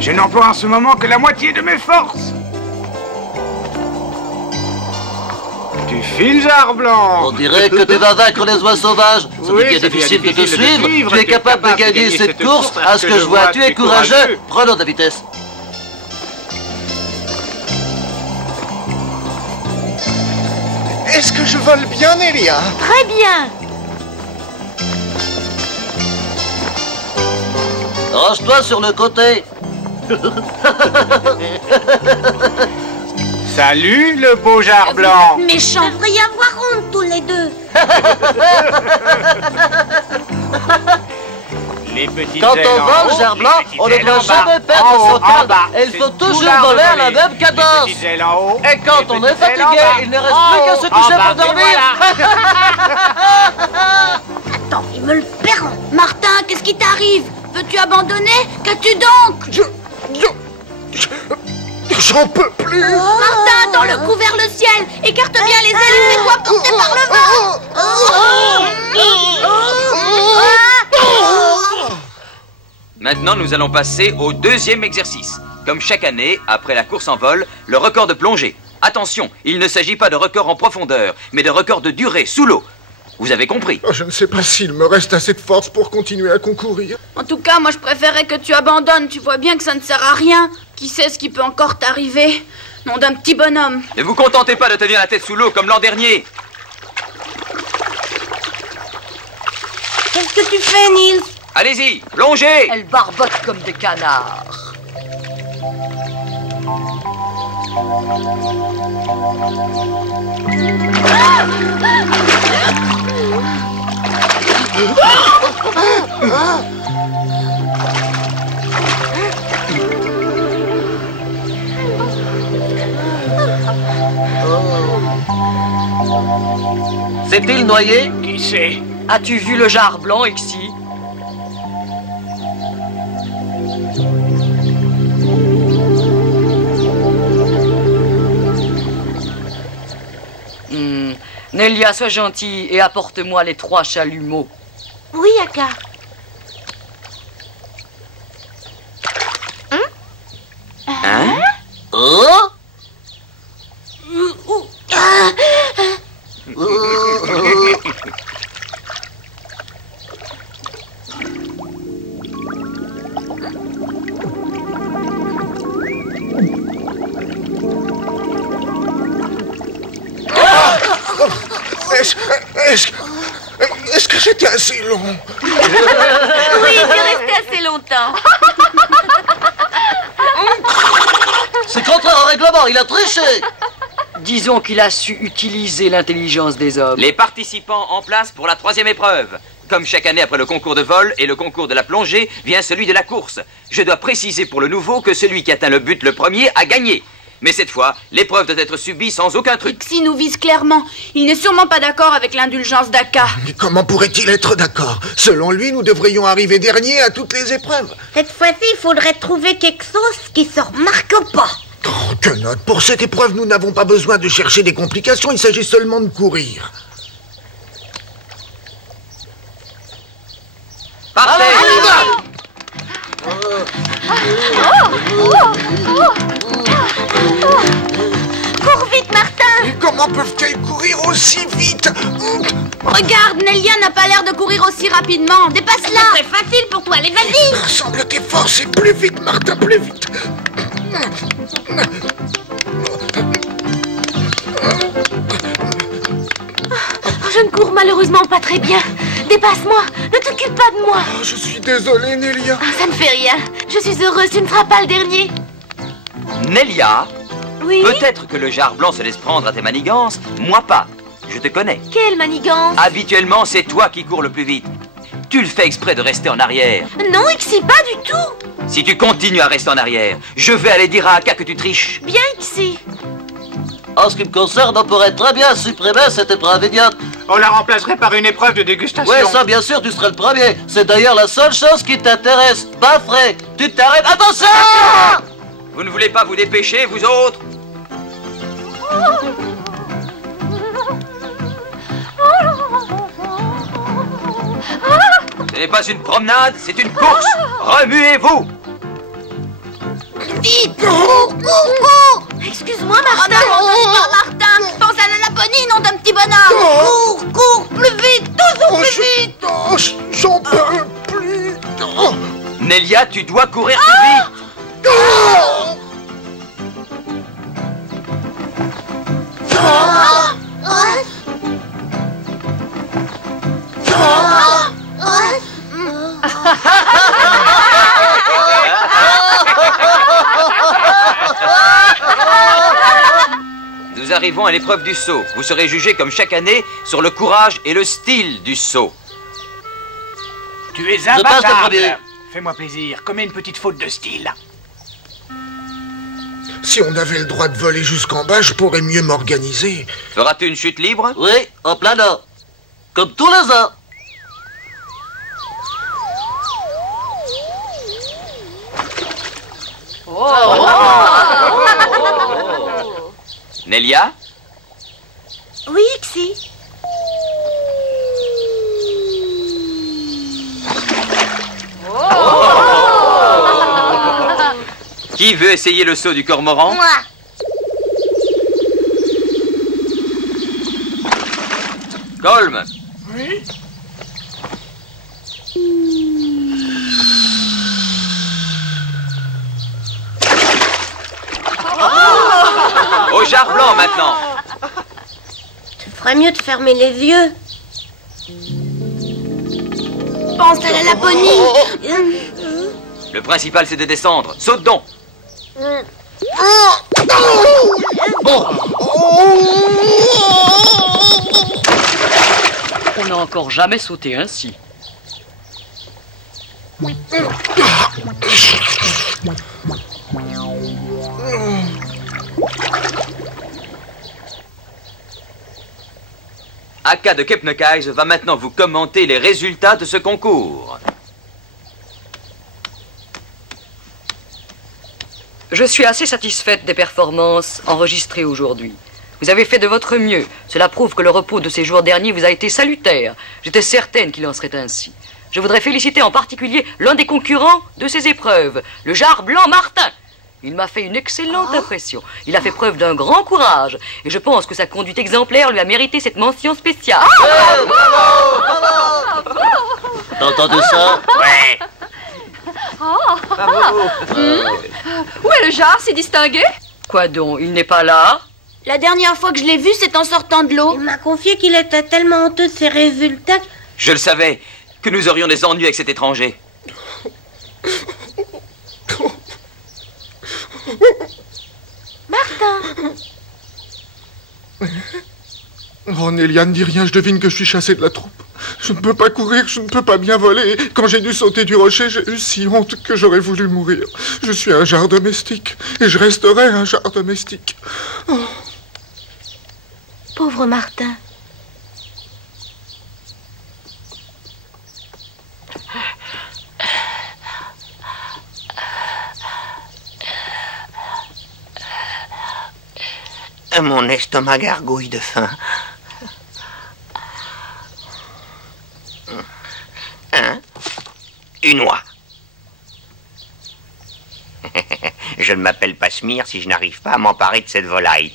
Je n'emploie en ce moment que la moitié de mes forces. Tu files, Jarblanc. On dirait que tu vas vaincre les oies sauvages. Ça devient difficile de te suivre. Tu es capable de gagner cette course. À ce que je vois, tu es courageux. Prenons de la vitesse. Est-ce que je vole bien, Nelia? Très bien. Range-toi sur le côté. Salut, le beau Jarblanc. Méchant. Vous devriez avoir honte tous les deux. Les petites Quand ailes on en vole, haut, Jarblanc, les petites on ne ailes doit en bas. jamais perdre En haut, son calme. en bas. Il C'est faut tout toujours l'arbre voler à la volé. même cadence. Les petites ailes en haut, Et quand les on est petites ailes en fatigué, bas. il ne reste En plus qu'à haut, se en coucher bas, pour et dormir. Attends, il me le paiera. Martin, qu'est-ce qui t'arrive? Veux-tu abandonner? Qu'as-tu donc? J'en peux plus. Martin, tends le cou vers le ciel. Écarte bien les ailes et fais-toi porter par le vent. Maintenant, nous allons passer au deuxième exercice. Comme chaque année, après la course en vol, le record de plongée. Attention, il ne s'agit pas de record en profondeur, mais de record de durée sous l'eau. Vous avez compris? Oh, je ne sais pas s'il me reste assez de force pour continuer à concourir. En tout cas, moi je préférais que tu abandonnes. Tu vois bien que ça ne sert à rien. Qui sait ce qui peut encore t'arriver? Nom d'un petit bonhomme. Ne vous contentez pas de tenir la tête sous l'eau comme l'an dernier. Qu'est-ce que tu fais, Nils? Allez-y, plongez. Elle barbote comme des canards. C'est-il noyé? Qui sait? As-tu vu le Jarblanc, Ixi? Nelia, sois gentille et apporte-moi les 3 chalumeaux. Oui, Aka. Hein? Oh? Est-ce que j'étais assez long? Oui, tu es resté assez longtemps. C'est contraire au règlement, il a triché. Disons qu'il a su utiliser l'intelligence des hommes. Les participants en place pour la 3e épreuve. Comme chaque année après le concours de vol et le concours de la plongée, vient celui de la course. Je dois préciser pour le nouveau que celui qui atteint le but le premier a gagné. Mais cette fois, l'épreuve doit être subie sans aucun truc. Ixi nous vise clairement. Il n'est sûrement pas d'accord avec l'indulgence d'Aka. Mais comment pourrait-il être d'accord? Selon lui, nous devrions arriver dernier à toutes les épreuves. Cette fois-ci, il faudrait trouver quelque chose qui se remarque pas. Oh, que note! Pour cette épreuve, nous n'avons pas besoin de chercher des complications, il s'agit seulement de courir. Partez! Cours vite, Martin! Et comment peuvent-elles courir aussi vite? Regarde, Nelia n'a pas l'air de courir aussi rapidement. Dépasse-la. C'est facile pour toi, allez, vas-y! Rassemble tes forces et plus vite, Martin, plus vite! Je ne cours malheureusement pas très bien. Dépasse-moi, ne t'occupe pas de moi. Oh, je suis désolé, Nelia. Ça ne fait rien. Je suis heureuse, tu ne seras pas le dernier. Nelia, Oui? peut-être que le Jarblanc se laisse prendre à tes manigances, moi pas. Je te connais. Quelle manigance? Habituellement, c'est toi qui cours le plus vite. Tu le fais exprès de rester en arrière. Non, Ixi, pas du tout. Si tu continues à rester en arrière, je vais aller dire à Aka que tu triches. Bien, Ixi. En ce qui me concerne, on pourrait très bien supprimer cette épreuve idiote. On la remplacerait par une épreuve de dégustation. Ouais, ça, bien sûr, tu serais le premier. C'est d'ailleurs la seule chose qui t'intéresse. Baffré, tu t'arrêtes. Attention! Vous ne voulez pas vous dépêcher, vous autres? Ce n'est pas une promenade, c'est une course. Remuez-vous. Vite, cours, cours, cours. Excuse-moi, Martin. Oh non, pas Martin. Pense à la Laponie, nom d'un petit bonhomme. Cours, cours, plus vite, toujours plus vite. Oh, j'en peux plus. Oh. Nelia, tu dois courir plus vite. Oh. Nous arrivons à l'épreuve du saut. Vous serez jugé comme chaque année sur le courage et le style du saut. Tu es un Je passe le bâtard. premier. Fais-moi plaisir, commets une petite faute de style. Si on avait le droit de voler jusqu'en bas, je pourrais mieux m'organiser. Feras-tu une chute libre? Oui, en plein nord. Comme tous les ans. Nelia? Oui, Ixi. Qui veut essayer le saut du cormoran? Moi. Colm. Oui. Au jar blanc maintenant. Tu ferais mieux de fermer les yeux. Pense à la Laponie. Le principal c'est de descendre. Saute donc. On n'a encore jamais sauté ainsi. Aka de Kepnekaise va maintenant vous commenter les résultats de ce concours. Je suis assez satisfaite des performances enregistrées aujourd'hui. Vous avez fait de votre mieux. Cela prouve que le repos de ces jours derniers vous a été salutaire. J'étais certaine qu'il en serait ainsi. Je voudrais féliciter en particulier l'un des concurrents de ces épreuves, le jar blanc Martin. Il m'a fait une excellente impression. Il a fait preuve d'un grand courage. Et je pense que sa conduite exemplaire lui a mérité cette mention spéciale. T'as entendu ça? Ouais. Où est le jar si distingué? Quoi donc, il n'est pas là? La dernière fois que je l'ai vu, c'est en sortant de l'eau. Il m'a confié qu'il était tellement honteux de ses résultats. Je le savais, que nous aurions des ennuis avec cet étranger. Martin. Oh, Nelia, ne dis rien, je devine que je suis chassé de la troupe. Je ne peux pas courir, je ne peux pas bien voler. Quand j'ai dû sauter du rocher, j'ai eu si honte que j'aurais voulu mourir. Je suis un jar domestique, et je resterai un jar domestique. Oh. Pauvre Martin. Mon estomac gargouille de faim. Hein? Une oie. Je ne m'appelle pas Smir si je n'arrive pas à m'emparer de cette volaille.